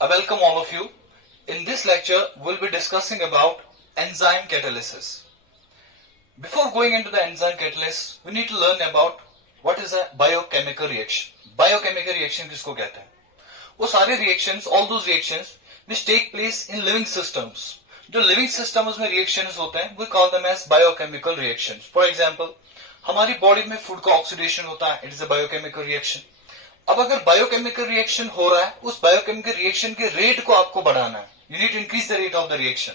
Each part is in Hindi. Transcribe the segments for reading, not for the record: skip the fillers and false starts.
I welcome all of you. In this lecture, we'll be discussing about enzyme catalysis. Before going into the enzyme catalyst, we need to learn about what is a biochemical reaction. Biochemical reaction किसको कहते हैं? वो सारे reactions, all those reactions which take place in living systems. जो living systems में reactions होते हैं, we call them as biochemical reactions. For example, हमारी body में food का oxidation होता है, it is a biochemical reaction. अब अगर बायोकेमिकल रिएक्शन हो रहा है, उस बायोकेमिकल रिएक्शन के रेट को आपको बढ़ाना है, you need increase the rate of the reaction.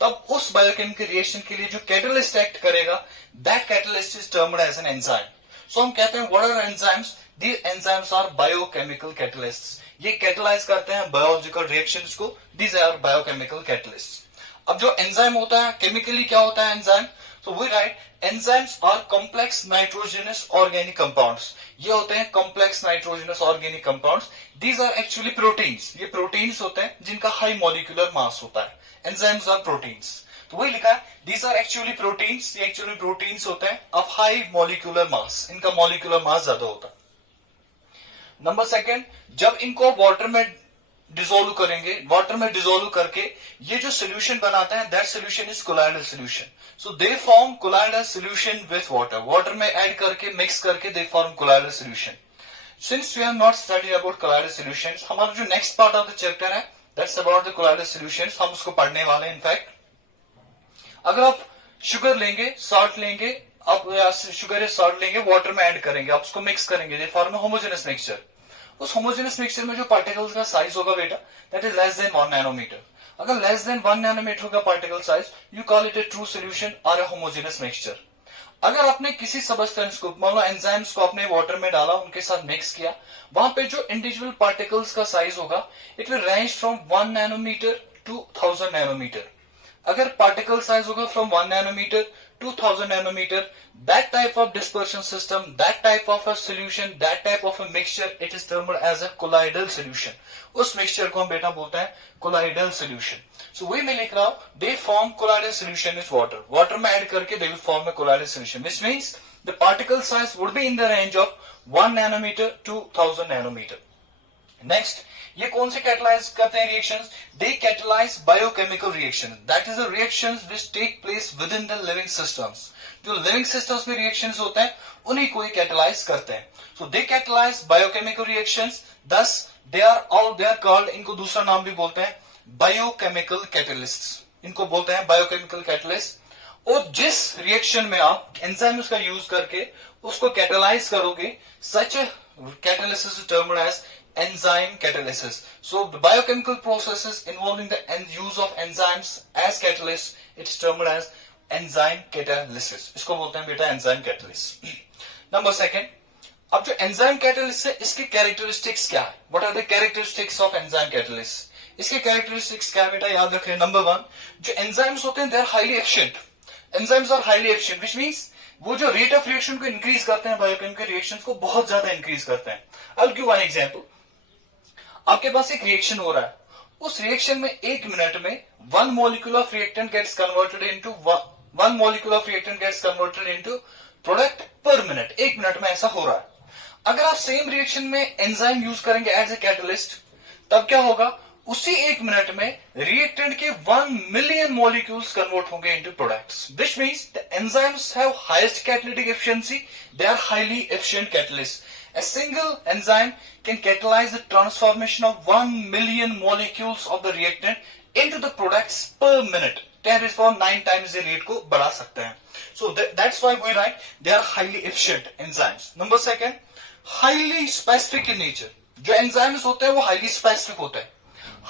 तब उस बायोकेमिकल रिएक्शन के लिए जो कैटलिस्ट एक्ट करेगा, that catalyst is termed as an enzyme. So हम कहते हैं what are enzymes? These enzymes are biochemical catalysts. ये कैटलाइज करते हैं बायोलॉजिकल रिएक्शंस को. These are biochemical catalysts. अब जो एंजाइम होता है, केमिकली क्या होता है enzyme? So we write enzymes are complex nitrogenous organic compounds. ये होते हैं complex nitrogenous organic compounds. These are actually proteins. ये proteins होते हैं जिनका high molecular mass होता है. Enzymes are proteins. तो वही लिखा है, these are actually proteins. ये actually proteins होते हैं of high molecular mass. इनका molecular mass ज्यादा होता है. नंबर सेकेंड, जब इनको वाटर में डिसोल्व करेंगे, वाटर में डिसोल्व करके ये जो सोल्यूशन बनाता है, that solution is colloidal solution. So they form colloidal solution with water. Water में ऐड करके, मिक्स करके they form colloidal solution. Since we have not studied about colloidal solutions, हमारा जो next part of the chapter है that's about the colloidal solutions. हम उसको पढ़ने वाले हैं. इनफैक्ट अगर आप शुगर लेंगे, सॉल्ट लेंगे, आप शुगर या सॉल्ट लेंगे, वाटर में ऐड करेंगे, आप उसको मिक्स करेंगे, दे फॉर्म होमोजेनस मिक्सचर. उस होमोजेनस मिक्सचर में जो पार्टिकल्स का साइज होगा बेटा, that is less than 1 nanometre. अगर लेस देन 1 नैनोमीटर का particle size, you call it a true solution और ए होमोजेनस मिक्सचर. अगर आपने किसी सबस्टेंस को, मान लो एंजाइम्स को आपने वाटर में डाला, उनके साथ मिक्स किया, वहां पे जो इंडिविजुअल पार्टिकल्स का साइज होगा, it will range from 1 nanometre to 1000 nanometre. अगर पार्टिकल साइज होगा from 1 nanometre to 1000 nanometer, that type of dispersion system, that type of a solution, that type of a mixture, it is termed as a colloidal solution. उस mixture को हम बेटा बोलते हैं colloidal solution. So वही मैं लिख रहा हूं, they form colloidal solution with water. Water में add करके they will form a colloidal solution, which means the particle size would be in the range of 1 nanometer to 1000 nanometer. Next, ये कौन से कैटलाइज करते हैं reactions? They catalyse biochemical reaction. That is the reactions which take place with in the living systems. जो लिविंग सिस्टम्स में रिएक्शंस होते हैं, उन्हीं को ये कैटलाइज करते हैं. So they catalyse biochemical reactions, thus they are called, इनको दूसरा नाम भी बोलते हैं बायोकेमिकल कैटलिस्ट्स. इनको बोलते हैं बायोकेमिकल कैटलिस्ट. और जिस रिएक्शन में आप एंजाइम्स का यूज करके उसको कैटलाइज करोगे, such catalyst is termed as enzyme catalysis. So the biochemical processes involving the use of enzymes as catalyst, it's termed as enzyme catalysis. इसको बोलते हैं बेटा enzyme catalyst. नंबर सेकेंड, अब जो enzyme catalyst है, इसके characteristics क्या है? What are the characteristics of enzyme catalyst? इसके characteristics क्या है बेटा, याद रखें. नंबर वन, जो enzymes होते हैं they are highly efficient. Enzymes are highly efficient, which means वो जो रेट ऑफ रिएक्शन को इंक्रीज करते हैं, बायोकेमिकल रिएक्शन को बहुत ज्यादा इंक्रीज करते हैं. I will give one example. आपके पास एक रिएक्शन हो रहा है, उस रिएक्शन में 1 मिनट में 1 molecule of reactant gets converted into 1 molecule of reactant gets converted into product per minute. 1 minute में ऐसा हो रहा है. अगर आप सेम रिएक्शन में एंजाइम यूज करेंगे एज ए कैटलिस्ट, तब क्या होगा? उसी 1 मिनट में रिएक्टेंट के 1 मिलियन मॉलिक्यूल्स कन्वर्ट होंगे into products, which means the enzymes have highest catalytic efficiency. They are highly efficient catalyst. A single enzyme can catalyze the transformation of 1 million molecules of the reactant into the products per minute. 10⁹ times the rate को बढ़ा सकते हैं. So that's why we write they are highly efficient enzymes. Number second, highly specific in nature. जो enzymes होते हैं वो highly specific होते हैं.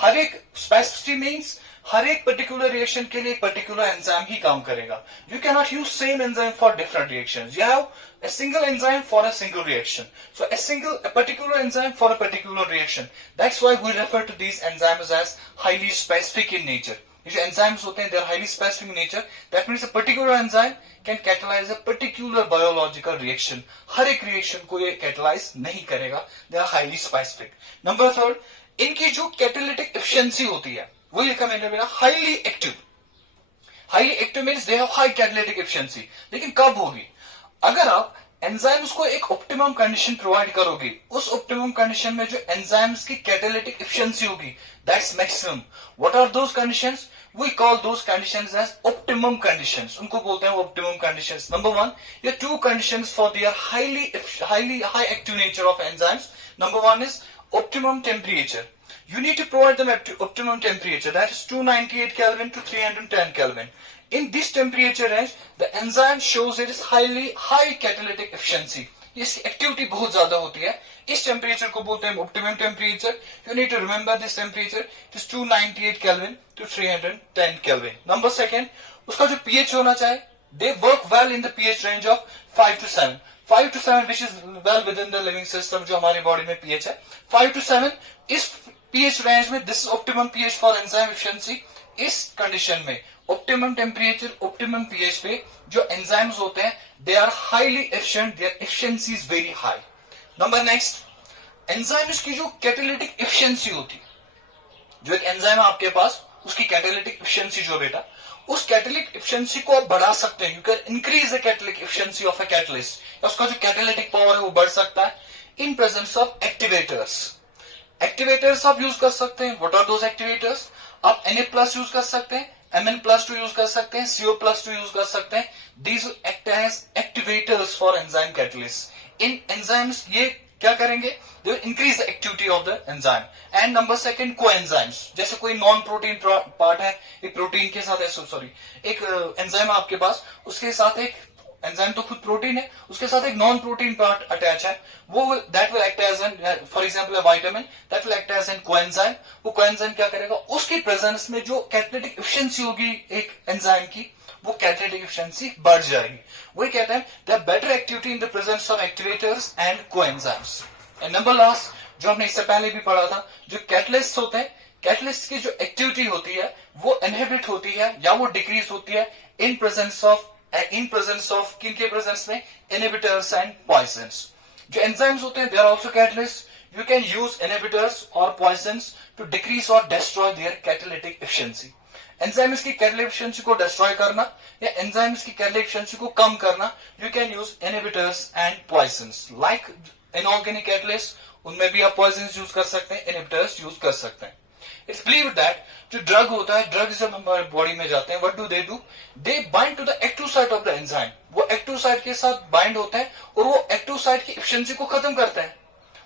हर एक specificity means हर एक पर्टिकुलर रिएक्शन के लिए पर्टिकुलर एंजाइम ही काम करेगा. You can not use same enzyme for different reactions. You have a single enzyme for a single reaction. So a particular enzyme for a particular reaction. That's why we refer to these enzymes as highly specific in nature. ये जो enzymes होते हैं, they are highly specific in nature. That means a particular enzyme can catalyze a particular biological reaction. हर एक reaction को ये catalyze नहीं करेगा. They are highly specific. Number third, इनकी जो catalytic efficiency होती है, वो लिखा मैंने बेटा highly active. Highly active means they have high catalytic efficiency. लेकिन कब होगी? अगर आप एंजाइम्स को एक ऑप्टिमम कंडीशन प्रोवाइड करोगे, उस ऑप्टिमम कंडीशन में जो एंजाइम्स की कैटालिटिक एफिशिएंसी होगी that's maximum. What are those conditions? We call those conditions as optimum conditions. उनको बोलते हैं ऑप्टिमम कंडीशंस. नंबर वन, ये two conditions for their high active nature of enzymes. Number one is optimum temperature. You need to provide them optimum temperature, that is 298 Kelvin to 310 Kelvin. In this temperature range, the enzyme shows it is high catalytic efficiency. इसकी एक्टिविटी बहुत ज्यादा होती है. इस टेम्परेचर को बोलते हैं optimum temperature. You need to remember this temperature is 298 kelvin to 310 kelvin. Number second, उसका जो पीएच होना चाहिए, they work well in the pH range of 5 to 7. 5 to 7 which is well within the living system, जो हमारी बॉडी में पीएच है 5 to 7. इस पीएच रेंज में this is optimum pH for enzyme efficiency. इस कंडीशन में ऑप्टिमम टेम्परेचर, ऑप्टिमम पीएच पे जो एंजाइम्स होते हैं they are highly efficient, their efficiency is very high. Number next, enzymes की जो कैटालिटिक एफिशिएंसी होती है, जो एक एंजाइम है आपके पास, उसकी कैटालिटिक एफिशिएंसी जो बेटा, उस कैटालिटिक एफिशिएंसी को आप बढ़ा सकते हैं. You can increase the catalytic efficiency of a catalyst, या उसका जो कैटालिटिक पावर है वो बढ़ सकता है in presence of activators. Activators आप यूज कर सकते हैं. What are those activators? आप Na+ यूज कर सकते हैं, Mn+2 यूज कर सकते हैं, CO+2 यूज कर सकते हैं. These act as activators for enzyme catalyst. इन एंजाइम्स ये क्या करेंगे? They will increase the activity of the enzyme. And number second, coenzymes. जैसे कोई नॉन प्रोटीन पार्ट है, एक प्रोटीन के साथ एक एंजाइम है आपके पास, उसके साथ एक एंजाइम तो खुद प्रोटीन है, उसके साथ एक नॉन प्रोटीन पार्ट अटैच है, वो that will act as an, for example vitamin, that will act as an coenzyme. वो कोएंजाइम क्या करेगा? उसकी प्रेजेंस में जो कैटालिटिक एफिशिएंसी होगी एक एंजाइम की, वो कैटालिटिक एफिशिएंसी बढ़ जाएगी. वही कहते हैं the better activity in the presence of activators and coenzymes. And number last, जो हमने इससे पहले भी पढ़ा था, जो कैटलिस्ट होते हैं, कैटलिस्ट की जो एक्टिविटी होती है वो इनहिबिट होती है या वो डिक्रीज होती है इन प्रेजेंस ऑफ किनके प्रेजेंस में? Inhibitors and poisons. जो एंजाइम्स होते हैं they are also catalyst. You can use inhibitors और पॉइजन्स टू डिक्रीज और destroy their catalytic efficiency. Enzymes की कैटालिटिक एफिशिएंसी को डिस्ट्रॉय करना या एंजाइम्स की कैटालिटिक एफिशिएंसी को कम करना, you can use inhibitors and poisons. Like inorganic catalyst, उनमें भी आप पॉइजन्स यूज कर सकते हैं, इनहिबिटर्स यूज कर सकते हैं. इट्स बिलीव दैट जो ड्रग होता है, ड्रग जब हमारे बॉडी में जाते हैं, what do? They bind to the active site of the enzyme. वो एक्टिव साइट के साथ बाइंड होते हैं और वो एक्टिव साइट की एफिशिएंसी को खत्म करते हैं.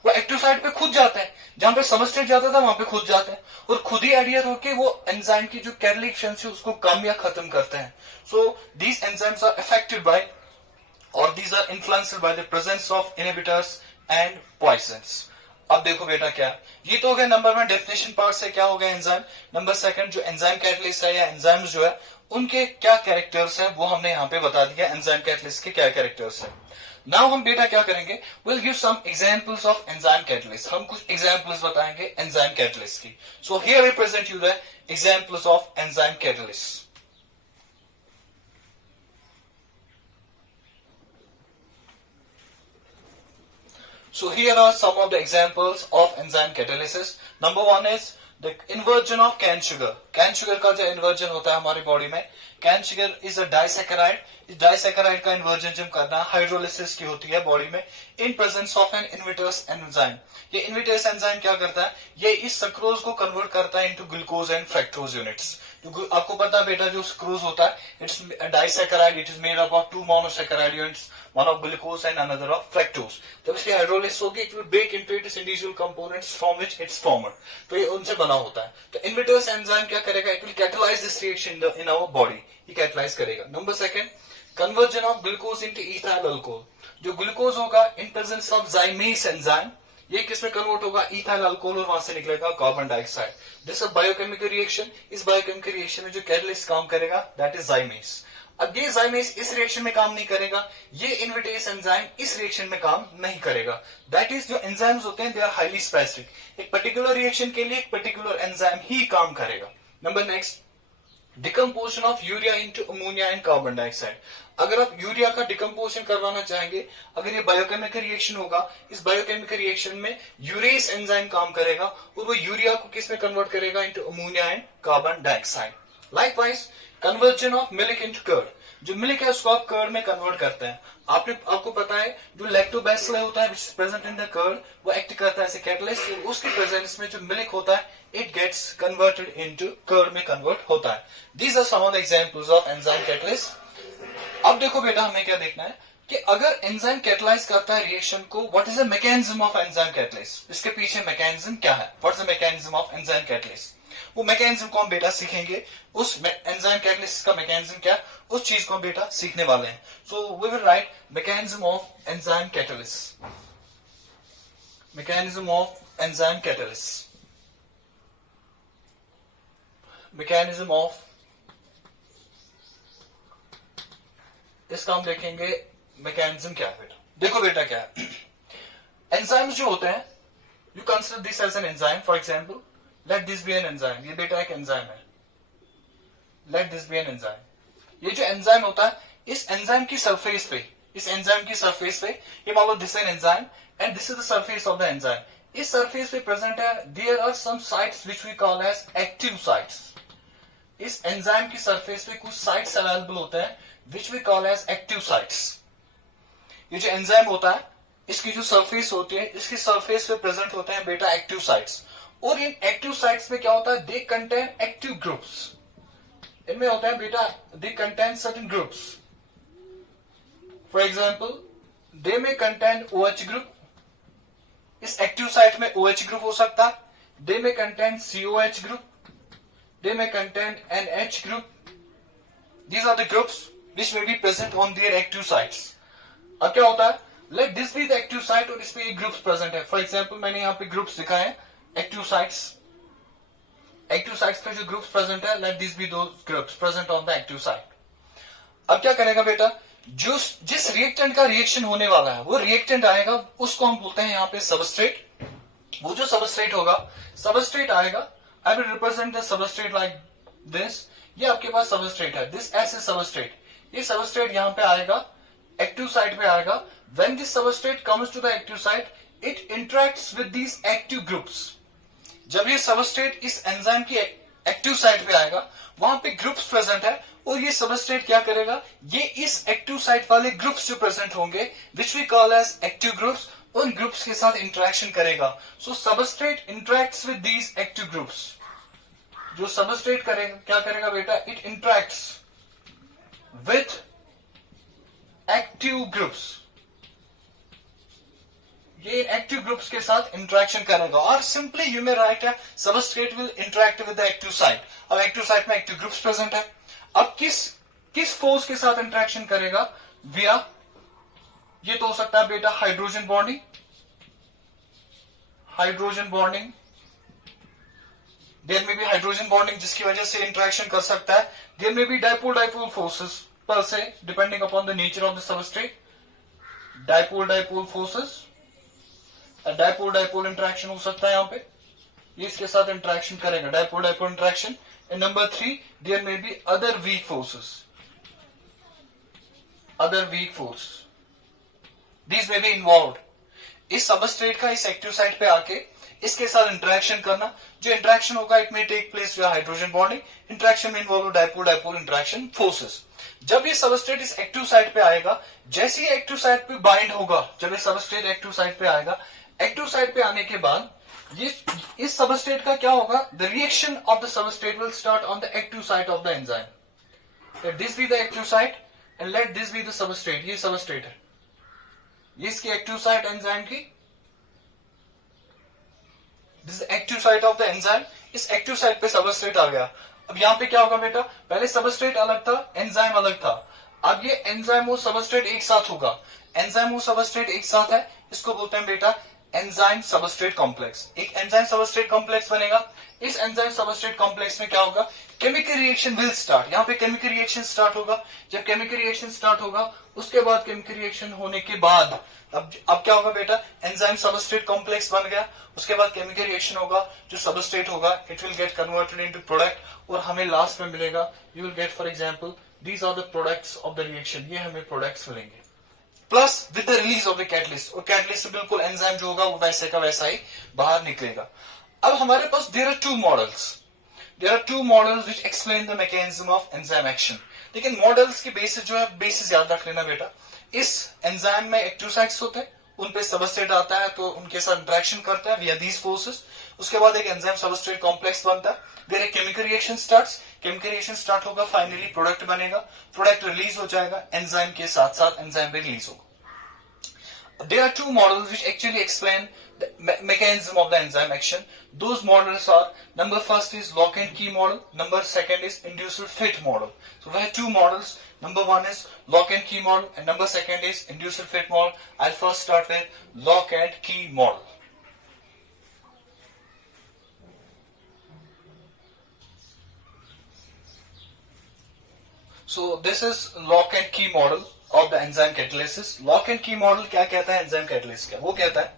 वो एक्टिव साइट पे खुद जाते हैं, जहां पे सबस्ट्रेट जाता था वहां पे खुद जाते हैं और खुद ही एडियर होके वो एंजाइम की जो कैटालिटिक एफिशिएंसी उसको कम या खत्म करते हैं. So these enzymes are affected by और these are influenced by the presence of inhibitors and poisons. अब देखो बेटा, क्या ये तो हो गया नंबर वन डेफिनेशन पार्ट से क्या हो गया एंजाइम. नंबर सेकंड, जो एंजाइम कैटलिस्ट है या एंजाइम्स जो है उनके क्या कैरेक्टर्स है वो हमने यहाँ पे बता दिया. एंजाइम कैटलिस्ट के क्या कैरेक्टर्स है. नाउ हम बेटा क्या करेंगे? Will give some examples of enzyme catalyst. हम कुछ एग्जांपल्स बताएंगे एंजाइम कैटलिस्ट की. So here I present you the examples of enzyme catalyst. So here are some of the examples of enzyme catalysis. Number one is the inversion of cane sugar. Cane sugar का जो inversion होता है हमारी बॉडी में, cane sugar is a disaccharide. इस disaccharide का inversion जब करना हाइड्रोलिसिस की होती है बॉडी में in presence of an invertase enzyme. ये invertase enzyme क्या करता है? ये इस sucrose को convert करता है into glucose and fructose units. आपको पता है बेटा जो sucrose होता है, it's a disaccharide. It is made up of two monosaccharide units, one of glucose and another of fructose. जब इसकी हाइड्रोलिसिस होगी, it will break into its individual components from which it's formed. तो ये उनसे बना होता है. तो invertase enzyme क्या करेगा? It will catalyze this reaction in our body. ये catalyze करेगा. Number second, conversion of glucose into ethyl alcohol. जो ग्लूकोज होगा in presence of zymase enzyme, ये किसमें कन्वर्ट होगा? इथाइल अल्कोहल, और वहां से निकलेगा carbon dioxide. This a biochemical reaction. इस बायोकेमिकल रिएक्शन में जो कैटलिस्ट काम करेगा दैट इज जाइमेस. अब ये जाइमेस इस रिएक्शन में काम नहीं करेगा, ये इन्वर्टेस एंजाइम इस रिएक्शन में काम नहीं करेगा. दैट इज जो एंजाइम्स होते हैं दे आर हाईली स्पेसिफिक. एक पर्टिकुलर रिएक्शन के लिए एक पर्टिकुलर एंजाइम ही काम करेगा. Number next, decomposition of urea into ammonia and carbon dioxide. अगर आप यूरिया का डिकम्पोजिशन करवाना चाहेंगे, अगर ये बायोकेमिकल रिएक्शन होगा, इस बायोकेमिकल रिएक्शन में यूरेस एंजाइम काम करेगा और वो यूरिया को किस में कन्वर्ट करेगा? Into ammonia and carbon dioxide. Likewise, conversion of milk into curd. जो मिल्क है उसको आप कर्ड में कन्वर्ट करते हैं। आपको पता है जो लैक्टोबैसिलस होता है which is present in the curd, वो एक्ट करता है एज ए कैटलिस्ट। उसके प्रेजेंस में जो मिल्क होता है it gets converted into curd में कन्वर्ट होता है। These are some of the examples of enzyme catalyst. अब देखो बेटा हमें क्या देखना है कि अगर एंजाइम कैटलाइज करता है रिएक्शन को, what is the mechanism of enzyme catalyst, इसके पीछे मैकेनिज्म क्या है, what is the mechanism of enzyme catalyst. वो मैकेनिज्म को हम बेटा सीखेंगे, उस एंजाइम कैटलिस्ट का मैकेनिज्म क्या, उस चीज को हम बेटा सीखने वाले हैं। So we will write mechanism of enzyme catalyst, mechanism of enzyme catalyst, mechanism of, इसका हम देखेंगे मैकेनिज्म क्या है बेटा। देखो बेटा क्या है, एंजाइम्स जो होते हैं, you consider this as an enzyme, for example let this be an enzyme, ये बेटा एक एंजाइम है, let this be an enzyme. ये जो एंजाइम होता है, इस एंजाइम की सरफेस पे, इस एंजाइम की सरफेस पे, ये मान लो this an enzyme and this is the surface of the enzyme. इस सरफेस पे प्रेजेंट है, there are some sites which we call as active sites. इस एंजाइम की सरफेस पे कुछ साइट्स अवेलेबल होते हैं which we call as active sites। ये जो एंजाइम होता है, इसकी जो सरफेस होती है, इसकी सरफेस पे प्रेजेंट होते हैं बेटा एक्टिव साइट्स। और इन एक्टिव साइट्स में क्या होता है, दे कंटेन एक्टिव ग्रुप्स। इनमें होता है बेटा, they contain certain groups. For example they may contain OH group, इस एक्टिव साइट में OH ग्रुप हो सकता है, दे may contain COH group, they may contain NH group. These are the groups which may be present on their active sites। अब क्या होता है, let this be the active site और इसमें एक ग्रुप्स प्रेजेंट है। फॉर एग्जाम्पल मैंने यहाँ पे ग्रुप्स दिखाए हैं, एक्टिव साइट्स, एक्टिव साइट्स पे जो ग्रुप्स प्रेजेंट है, let this be those groups present on the active site। अब क्या करेगा बेटा, जिस रिएक्टेंट का रिएक्शन होने वाला है, वो रिएक्टेंट आएगा, उसको हम बोलते हैं यहाँ पे सबस्ट्रेट। वो जो सबस्ट्रेट होगा, सबस्ट्रेट आएगा, I will represent the substrate like this. ये आपके पास सबस्ट्रेट है, दिस एस इज सबस्ट्रेट। ये सबस्ट्रेट यहां पे आएगा, एक्टिव साइट पे आएगा। When this substrate comes to the active site, it interacts with these active groups. जब ये सबस्ट्रेट इस एंजाइम की एक्टिव साइट पे आएगा, वहां पे ग्रुप्स प्रेजेंट है, और ये सबस्ट्रेट क्या करेगा, ये इस एक्टिव साइट वाले ग्रुप्स जो प्रेजेंट होंगे which we call as active groups, उन ग्रुप्स के साथ इंटरेक्शन करेगा। So substrate interacts with these active groups. जो सबस्ट्रेट करेगा, क्या करेगा बेटा, it interacts with active groups. ये एक्टिव ग्रुप्स के साथ इंटरेक्शन करेगा, और सिंपली यू मे राइट है substrate will interact with the active site. अब एक्टिव साइट में एक्टिव ग्रुप्स प्रेजेंट है, अब किस फोर्स के साथ इंटरेक्शन करेगा, विया, ये तो हो सकता है बेटा hydrogen bonding, hydrogen bonding, there में भी हाइड्रोजन बॉन्डिंग जिसकी वजह से इंटरेक्शन कर सकता है। देयर में भी डाइपोल फोर्सेस पर से, depending upon the nature of the substrate, dipole forces, dipole interaction हो सकता है यहाँ पे, ये इसके साथ इंटरेक्शन करेगा, dipole interaction. And number 3, there may be other weak forces, other weak force, these may be involve. इस सबस्ट्रेट का इस एक्टिव साइट पे आके इसके साथ इंटरेक्शन करना, जो इंटरेक्शन होगा it may take place with hydrogen bonding, interaction में इन्वॉल्व डाइपोल इंटरेक्शन फोर्सेस। जब ये सबस्ट्रेट इस एक्टिव साइट पे आएगा, जैसे ही एक्टिव साइट पे बाइंड होगा, जब ये सबस्ट्रेट एक्टिव साइट पे आएगा, एक्टिव साइट पे आने के बाद ये इस सबस्ट्रेट का क्या होगा, the reaction of the substrate will start on the active site of the enzyme. Late this be the active site and let this be the substrate. ये सबस्ट्रेट है, ये इसकी एक्टिव साइट एंजाइम की, this active site of the enzyme. इस एक्टिव साइट पे सबस्ट्रेट आ गया। अब यहाँ पे क्या होगा बेटा, पहले सबस्ट्रेट अलग था, एंजाइम अलग था, अब ये एंजाइम और सबस्ट्रेट एक साथ होगा। एंजाइम और सबस्ट्रेट एक साथ है, इसको बोलते हैं बेटा एंजाइम सबस्ट्रेट कॉम्प्लेक्स। एक एंजाइम सबस्ट्रेट कॉम्प्लेक्स बनेगा। इस एंजाइम सबस्ट्रेट कॉम्प्लेक्स में क्या होगा, केमिकल रिएक्शन विल स्टार्ट। यहाँ पे केमिकल रिएक्शन स्टार्ट होगा। जब केमिकल रिएक्शन स्टार्ट होगा, उसके बाद केमिकल रिएक्शन होने के बाद अब क्या होगा बेटा, एंजाइम सबस्ट्रेट कॉम्प्लेक्स बन गया। उसके बाद केमिकल रिएक्शन होगा, जो सबस्ट्रेट होगा it will get converted into product, और हमें लास्ट में मिलेगा, you will get for example these are the products of the reaction. ये हमें प्रोडक्ट्स मिलेंगे plus with the release of the catalyst, और कैटलिस्ट से बिल्कुल एंजाइम जो होगा वो वैसे का वैसा ही बाहर निकलेगा। अब हमारे पास there are two models which explain the mechanism of enzyme action. लेकिन मॉडल्स की बेसिस जो है बेसिस याद रख लेना बेटा। इस एंजाइम में एक्टिव साइट्स होते हैं, उन पे सबस्ट्रेट आता है तो उनके साथ इंटरेक्शन करता है विया दीज फोर्सेस। उसके बाद एक एंजाइम सबस्ट्रेट कॉम्प्लेक्स बनता है, फिर एक chemical reaction starts, chemical reaction start होगा, फाइनली प्रोडक्ट बनेगा, प्रोडक्ट रिलीज हो जाएगा, एंजाइम के साथ साथ एंजाइम भी रिलीज होगा। There are two models which actually explain the mechanism of the enzyme action. Those models are, number first is lock and key model, number second is inducer fit model. So we have two models. Number one is lock and key model and number second is inducer fit model. I'll first start with lock and key model. So this is lock and key model of the enzyme catalysis. Lock and key model क्या कहता है enzyme catalysis का? वो कहता है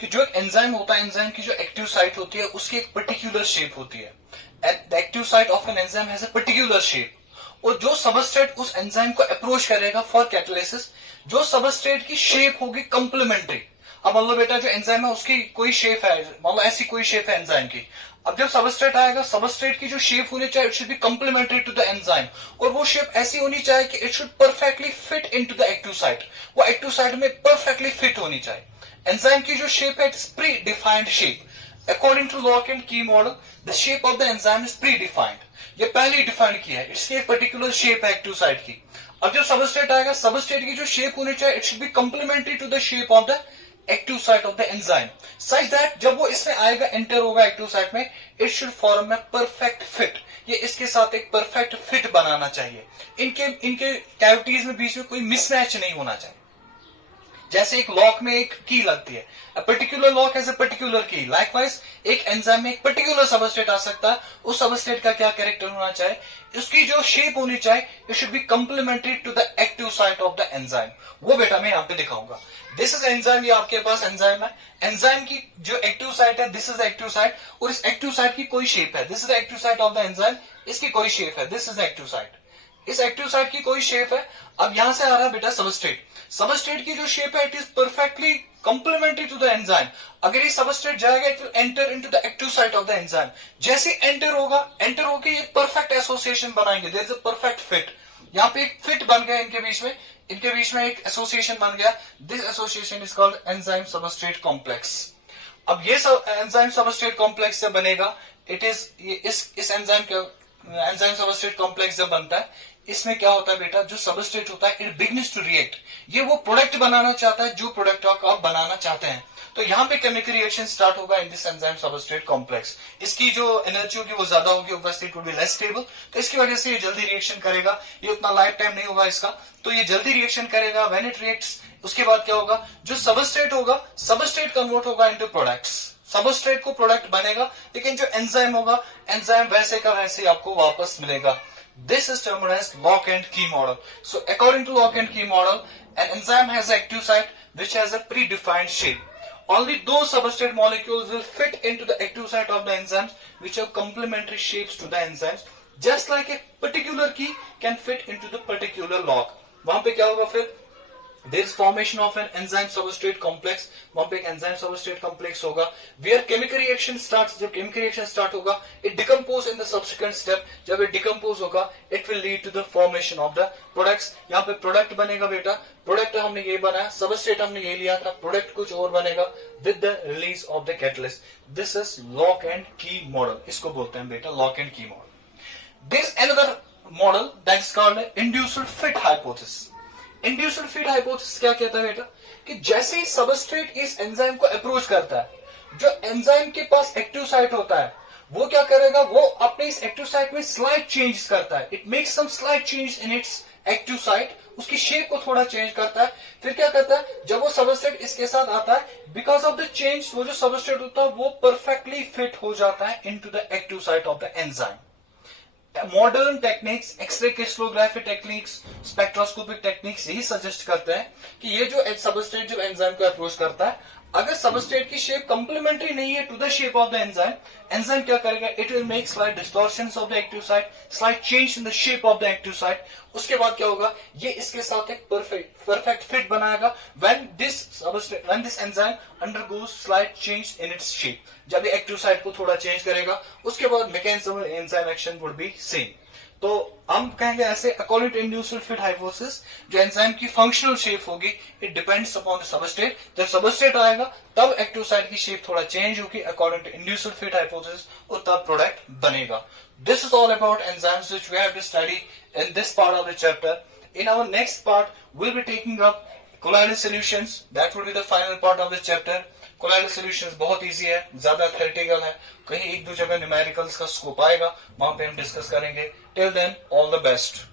कि जो एक एंजाइम होता है, एंजाइम की जो एक्टिव साइट होती है उसकी एक पर्टिकुलर शेप होती है। The active site of an enzyme has a particular shape, और जो सबस्ट्रेट उस एंजाइम को अप्रोच करेगा फॉर कैटालिसिस, जो सबस्ट्रेट की शेप होगी कंप्लीमेंट्री। अब मान लो बेटा जो एंजाइम है उसकी कोई शेप है, मान लो ऐसी कोई शेप है एंजाइम की, अब जब सबस्ट्रेट आएगा, सबस्ट्रेट की जो शेप होनी चाहिए it should be complementary to the enzyme, और वो शेप ऐसी होनी चाहिए कि it should perfectly fit into the active site, वो एक्टिव साइट में परफेक्टली फिट होनी चाहिए। एंजाइम की जो शेप है it's predefined shape. According to lock and key model the shape of the enzyme is predefined, ये पहले ही डिफाइन किया है, इसकी एक पर्टिकुलर शेप है एक्टिव साइट की। अब जब सबस्ट्रेट आएगा, सबस्ट्रेट की जो शेप होनी चाहिए it should be complementary to the shape of the active site of the enzyme, such that जब वो इसमें आएगा, एंटर होगा एक्टिव साइट में, it should form a perfect fit, ये इसके साथ एक परफेक्ट फिट बनाना चाहिए। इनके कैविटीज में बीच में कोई मिसमैच नहीं होना चाहिए। जैसे एक लॉक में एक की लगती है, particular lock has a particular की, लाइकवाइज एक एंजाइम में एक पर्टिकुलर सबस्ट्रेट आ सकता है, उस सबस्ट्रेट का क्या कैरेक्टर होना चाहिए, उसकी जो शेप होनी चाहिए it should be complementary to the active site of the enzyme. वो बेटा मैं यहाँ पे दिखाऊंगा। दिस इज एंजाइम, ये आपके पास एंजाइम है, एंजाइम की जो एक्टिव साइट है दिस इज एक्टिव साइट, और इस एक्टिव साइट की कोई शेप है, this is active site of the enzyme, इसकी कोई शेप है, दिस इज एक्टिव साइट, इस एक्टिव साइट की कोई शेप है। अब यहां से आ रहा है बेटा सबस्ट्रेट, सबस्ट्रेट की जो शेप है it is perfectly complementary to the enzyme. अगर ये सबस्ट्रेट जाएगा it will enter into the active site of the enzyme, जैसे एंटर होगा, एंटर होकर ये परफेक्ट एसोसिएशन बनाएंगे, there is a perfect fit, यहाँ पे एक फिट बन गया इनके बीच में एक एसोसिएशन बन गया, this association is called enzyme substrate complex. अब ये एंजाइम सबस्ट्रेट कॉम्प्लेक्स जब बनेगा, इट इज इस एंजाइम सबस्ट्रेट कॉम्प्लेक्स जब बनता है, इसमें क्या होता है बेटा, जो सबस्ट्रेट होता है इट बिगिंस टू रिएक्ट, ये वो प्रोडक्ट बनाना चाहता है जो प्रोडक्ट आप बनाना चाहते हैं। तो यहाँ पे केमिकल रिएक्शन स्टार्ट होगा in this enzyme substrate complex. इसकी जो एनर्जी होगी वो ज्यादा होगी, obviously it would be less stable, तो इसकी वजह से ये जल्दी रिएक्शन करेगा, ये उतना लाइफ टाइम नहीं होगा इसका, तो ये जल्दी रिएक्शन करेगा। व्हेन इट रिएक्ट्स, उसके बाद क्या होगा, जो सबस्ट्रेट होगा, सबस्ट्रेट कन्वर्ट होगा इनटू प्रोडक्ट्स, सबस्ट्रेट को प्रोडक्ट बनेगा, लेकिन जो एंजाइम होगा, एंजाइम वैसे का वैसे आपको वापस मिलेगा। This is termed as lock and key model. So according to lock and key model, an enzyme has an active site which has a predefined shape. Only those substrate molecules will fit into the active site of the enzymes which have complementary shapes to the enzymes. Just like a particular key can fit into the particular lock. वहां पे क्या होगा फिर, there is formation of an enzyme substrate complex, वहां पे एक enzyme substrate complex होगा, where chemical reaction starts, जब chemical reaction start होगा, it decompose in the subsequent step, जब ये decompose होगा, it will lead to the formation of the products। यहाँ पे product बनेगा बेटा, product हमने ये बनाया, substrate हमने ये लिया था, product कुछ और बनेगा with the release of the catalyst। This is lock and key model, इसको बोलते हैं बेटा lock and key model। There is another model that is called inducer fit hypothesis। Induced fit hypothesis क्या कहता है बेटा, कि जैसे ही सबस्ट्रेट इस एंजाइम को अप्रोच करता है, जो एंजाइम के पास एक्टिव साइट होता है वो क्या करेगा, वो अपने इस एक्टिव साइट में स्लाइड चेंज करता है, it makes some slight change in its active site, उसकी शेप को थोड़ा चेंज करता है। फिर क्या करता है, जब वो सबस्ट्रेट इसके साथ आता है, बिकॉज ऑफ द चेंज वो जो सबस्ट्रेट होता है वो परफेक्टली फिट हो जाता है into the active site of the enzyme. Modern techniques, x-ray crystallography techniques, spectroscopic techniques यही सजेस्ट करते हैं कि ये जो सबस्ट्रेट जब एंजाइम को अप्रोच करता है, अगर सबस्ट्रेट की शेप कंप्लीमेंट्री नहीं है to the shape of the enzyme, enzyme क्या करेगा, it will make slight distortions of the active site, slight change in the shape of the active site. उसके बाद क्या होगा, ये इसके साथ एक परफेक्ट फिट बनाएगा when this enzyme undergoes slight change in its shape. जब ये एक्टिव साइट को थोड़ा चेंज करेगा, उसके बाद mechanism enzyme action would be same. तो हम कहेंगे ऐसे according to induced fit hypothesis जो एंजाइम की फंक्शनल शेप होगी it depends upon the substrate. जब सबस्ट्रेट आएगा तब एक्टिव साइट की शेप थोड़ा चेंज होगी according to induced fit hypothesis और तब प्रोडक्ट बनेगा। This is all about enzymes which we have to study in this part of the chapter. In our next part, we'll be taking up colloidal solutions. That will be the final part of the chapter. Colloidal solutions बहुत easy है, ज्यादा theoretical है, कहीं एक दो जगह न्यूमेरिकल्स का स्कोप आएगा, वहां पे हम डिस्कस करेंगे। Till then, all the best.